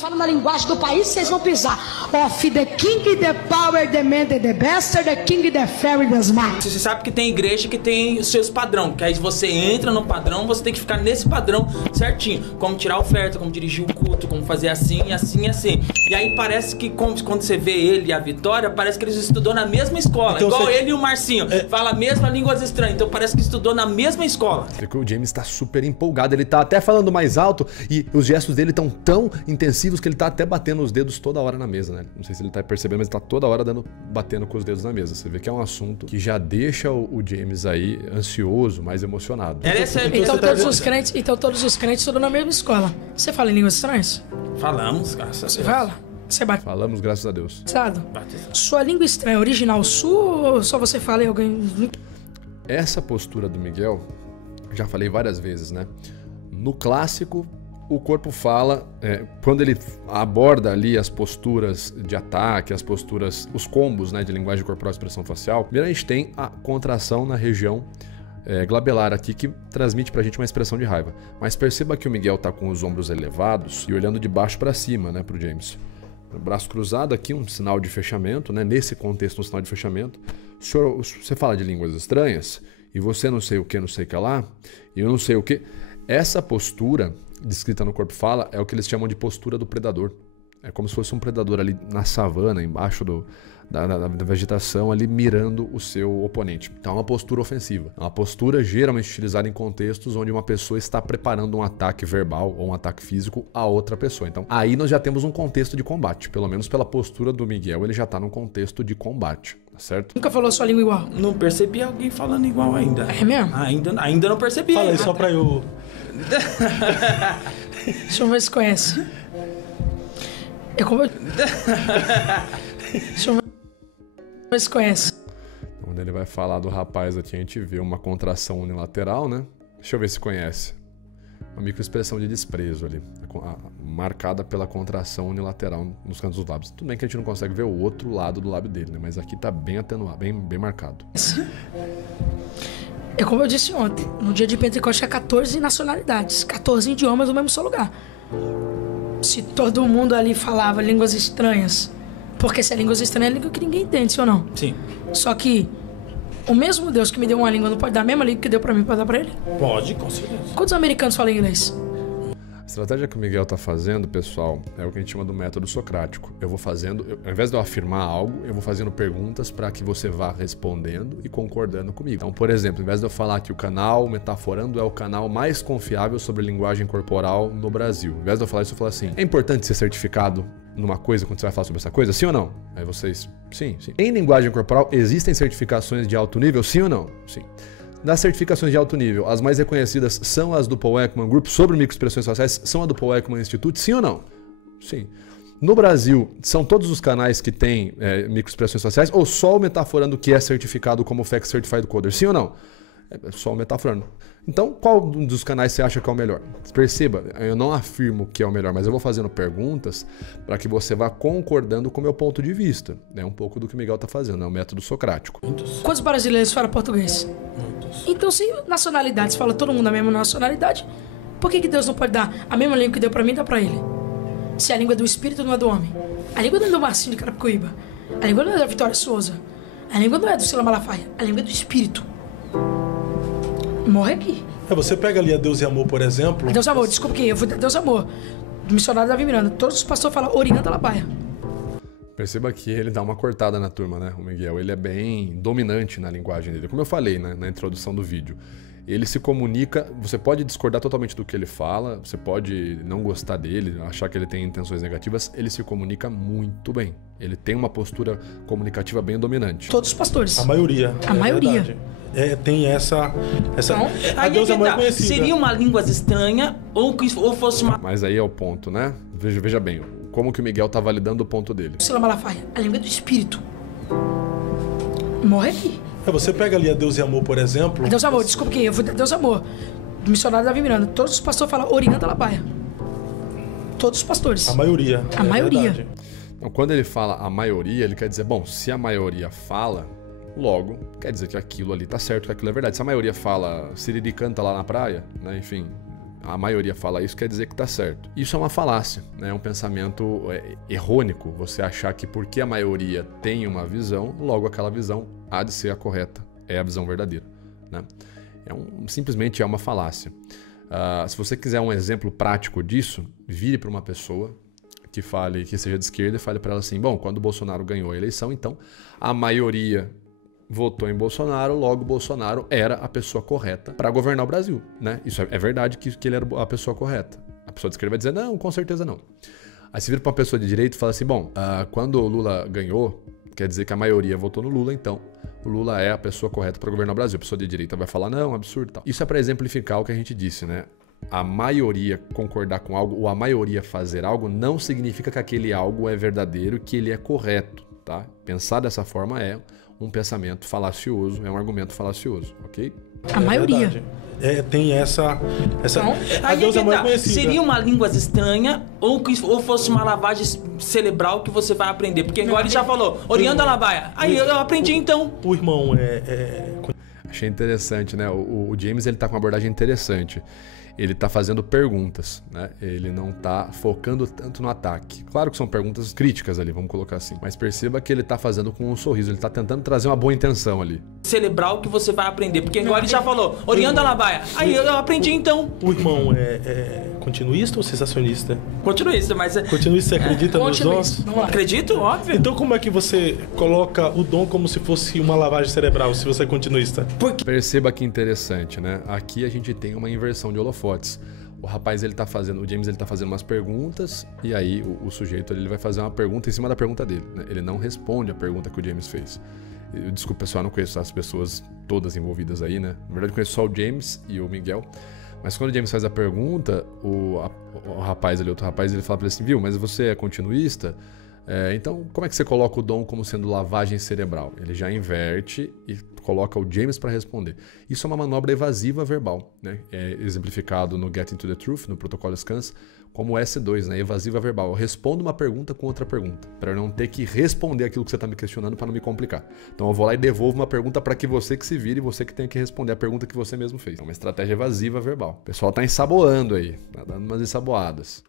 Fala na linguagem do país, vocês vão pisar. Of the king, the power, the man, the bastard, the king, the fairy, the smart. Você sabe que tem igreja que tem os seus padrões, que aí você entra no padrão, você tem que ficar nesse padrão certinho. Como tirar a oferta, como dirigir o culto, como fazer assim, assim, assim. E aí parece que quando você vê ele e a Vitória, parece que eles estudou na mesma escola. Então, igual ele e o Marcinho. Fala a mesma língua estranha, então parece que estudou na mesma escola. O James tá super empolgado, ele tá até falando mais alto e os gestos dele estão tão intensivos que ele tá até batendo os dedos toda hora na mesa, né? Não sei se ele tá percebendo, mas ele tá toda hora batendo com os dedos na mesa. Você vê que é um assunto que já deixa o James aí ansioso, mais emocionado. Então todos os crentes estudam na mesma escola. Você fala em línguas estranhas? Falamos, graças a Deus. Você fala? Você bate? Falamos, graças a Deus. Batizado. Sua língua estranha é original sua ou só você fala em alguém? Essa postura do Miguel, já falei várias vezes, né? No clássico, o corpo fala, quando ele aborda ali as posturas de ataque, as posturas, os combos, né, de linguagem corporal e expressão facial, primeiro a gente tem a contração na região glabelar aqui, que transmite pra gente uma expressão de raiva. Mas perceba que o Miguel tá com os ombros elevados e olhando de baixo pra cima, né, pro James. O braço cruzado aqui, um sinal de fechamento, né, nesse contexto, um sinal de fechamento. Você fala de línguas estranhas e você não sei o que, não sei o que lá, e eu não sei o que. Essa postura descrita no corpo fala é o que eles chamam de postura do predador. É como se fosse um predador ali na savana, embaixo da vegetação, ali mirando o seu oponente. Então é uma postura ofensiva. É uma postura geralmente utilizada em contextos onde uma pessoa está preparando um ataque verbal ou um ataque físico a outra pessoa. Então aí nós já temos um contexto de combate. Pelo menos pela postura do Miguel, ele já está num contexto de combate. Tá certo? Nunca falou sua língua igual? Não percebi alguém falando igual ainda. É mesmo? Ainda não percebi. Fala aí só pra eu... Deixa eu ver se conhece. Deixa eu ver se conhece. Quando ele vai falar do rapaz aqui, a gente vê uma contração unilateral, né? Deixa eu ver se conhece. Uma microexpressão de desprezo ali, marcada pela contração unilateral nos cantos dos lábios. Tudo bem que a gente não consegue ver o outro lado do lábio dele, né? Mas aqui tá bem atenuado, bem marcado. É como eu disse ontem, no dia de Pentecostes tinha 14 nacionalidades, 14 idiomas no mesmo só lugar. Se todo mundo ali falava línguas estranhas, porque se é línguas estranhas é língua que ninguém entende, sim ou não? Sim. Só que o mesmo Deus que me deu uma língua não pode dar a mesma língua que deu pra mim, pode dar pra ele? Pode, com certeza. Quantos americanos falam inglês? A estratégia que o Miguel tá fazendo, pessoal, é o que a gente chama do método socrático. Eu vou fazendo, ao invés de eu afirmar algo, eu vou fazendo perguntas para que você vá respondendo e concordando comigo. Então, por exemplo, ao invés de eu falar que o canal Metaforando é o canal mais confiável sobre linguagem corporal no Brasil, ao invés de eu falar isso, eu falo assim: é importante ser certificado numa coisa quando você vai falar sobre essa coisa? Sim ou não? Aí vocês, sim. Em linguagem corporal, existem certificações de alto nível? Sim ou não? Sim. Das certificações de alto nível, as mais reconhecidas são as do Paul Ekman Group sobre microexpressões faciais, são a do Paul Ekman Institute, sim ou não? Sim. No Brasil, são todos os canais que têm microexpressões faciais ou só o Metaforando que é certificado como FACS Certified Coder, sim ou não? É só o Metaforando. Então, qual dos canais você acha que é o melhor? Perceba, eu não afirmo que é o melhor, mas eu vou fazendo perguntas para que você vá concordando com o meu ponto de vista. É um pouco do que o Miguel está fazendo, é o método socrático. Quantos brasileiros falam português? Muitos. Então, se nacionalidades fala todo mundo a mesma nacionalidade, por que Deus não pode dar a mesma língua que deu pra mim, dá pra ele? Se a língua é do espírito não é do homem. A língua não é do Marcinho de Carapicuíba. A língua não é da Vitória Souza. A língua não é do Sila Malafaia. A língua é do espírito. Morre aqui. Você pega ali a Deus e Amor, por exemplo... Deus e Amor, desculpa que eu fui Deus e Amor. Do missionário Davi Miranda. Todos os pastores falam Orienta Labaia. Perceba que ele dá uma cortada na turma, né? O Miguel, ele é bem dominante na linguagem dele. Como eu falei, né, na introdução do vídeo. Ele se comunica, você pode discordar totalmente do que ele fala, você pode não gostar dele, achar que ele tem intenções negativas, ele se comunica muito bem. Ele tem uma postura comunicativa bem dominante. Todos os pastores. A maioria. A maioria. Verdade. Tem essa Então, a Deus é mais conhecida. Seria uma língua estranha ou fosse uma... Mas aí é o ponto, né? Veja bem, como que o Miguel tá validando o ponto dele. Sila Malafaia. A língua é do espírito. Morre aqui. Você pega ali a Deus e Amor, por exemplo... Deus e Amor, desculpa que eu fui Deus e Amor. Do missionário Davi Miranda. Todos os pastores falam Orienta Labaia. Todos os pastores. A maioria. A maioria. Verdade. Então, quando ele fala a maioria, ele quer dizer, bom, se a maioria fala, logo, quer dizer que aquilo ali tá certo, que aquilo é verdade. Se a maioria fala Siriri canta lá na praia, né, enfim, a maioria fala isso, quer dizer que está certo. Isso é uma falácia, né? É um pensamento errônico, você achar que porque a maioria tem uma visão, logo aquela visão há de ser a correta, é a visão verdadeira, né? Simplesmente é uma falácia. Se você quiser um exemplo prático disso, vire para uma pessoa que seja de esquerda e fale para ela assim, bom, quando o Bolsonaro ganhou a eleição, então a maioria votou em Bolsonaro, logo Bolsonaro era a pessoa correta para governar o Brasil, né? Isso é verdade que ele era a pessoa correta. A pessoa de esquerda vai dizer, não, com certeza não. Aí você vira para uma pessoa de direita e fala assim, bom, quando o Lula ganhou, quer dizer que a maioria votou no Lula, então o Lula é a pessoa correta para governar o Brasil. A pessoa de direita vai falar, não, absurdo e tal. Isso é para exemplificar o que a gente disse, né? A maioria concordar com algo ou a maioria fazer algo não significa que aquele algo é verdadeiro, que ele é correto, tá? Pensar dessa forma é um pensamento falacioso, é um argumento falacioso, ok? A maioria. Tem essa Então, a Deus é mais conhecida. Seria uma língua estranha ou fosse uma lavagem cerebral que você vai aprender? Porque agora ele já falou, Orianda Alabaia. Aí eu aprendi então. O irmão Achei interessante, né? O James, ele tá com uma abordagem interessante. Ele tá fazendo perguntas, né? Ele não tá focando tanto no ataque. Claro que são perguntas críticas ali, vamos colocar assim. Mas perceba que ele tá fazendo com um sorriso, ele tá tentando trazer uma boa intenção ali. Cerebral que você vai aprender, porque agora ele já falou, Orianda Alabaia. Aí eu aprendi então. O irmão é continuista ou sensacionista? Continuista, mas... Continuista, você acredita nos dons? Vamos lá. Acredito, óbvio. Então como é que você coloca o dom como se fosse uma lavagem cerebral, se você é continuista? Perceba que interessante, né? Aqui a gente tem uma inversão de holofotes. O rapaz, o James, ele tá fazendo umas perguntas e aí o sujeito ele vai fazer uma pergunta em cima da pergunta dele, né? Ele não responde a pergunta que o James fez. Desculpa, pessoal, eu não conheço as pessoas todas envolvidas aí, né? Na verdade, eu conheço só o James e o Miguel. Mas quando o James faz a pergunta, o rapaz ali, outro rapaz, ele fala pra ele assim, viu, mas você é continuista? Então, como é que você coloca o dom como sendo lavagem cerebral? Ele já inverte e coloca o James para responder. Isso é uma manobra evasiva verbal, né? É exemplificado no Getting to the Truth, no protocolo SCANS, como S2, né? Evasiva verbal. Eu respondo uma pergunta com outra pergunta, para eu não ter que responder aquilo que você está me questionando para não me complicar. Então eu vou lá e devolvo uma pergunta para que você que se vire e você que tenha que responder a pergunta que você mesmo fez. É uma estratégia evasiva verbal. O pessoal está ensaboando aí, tá dando umas ensaboadas.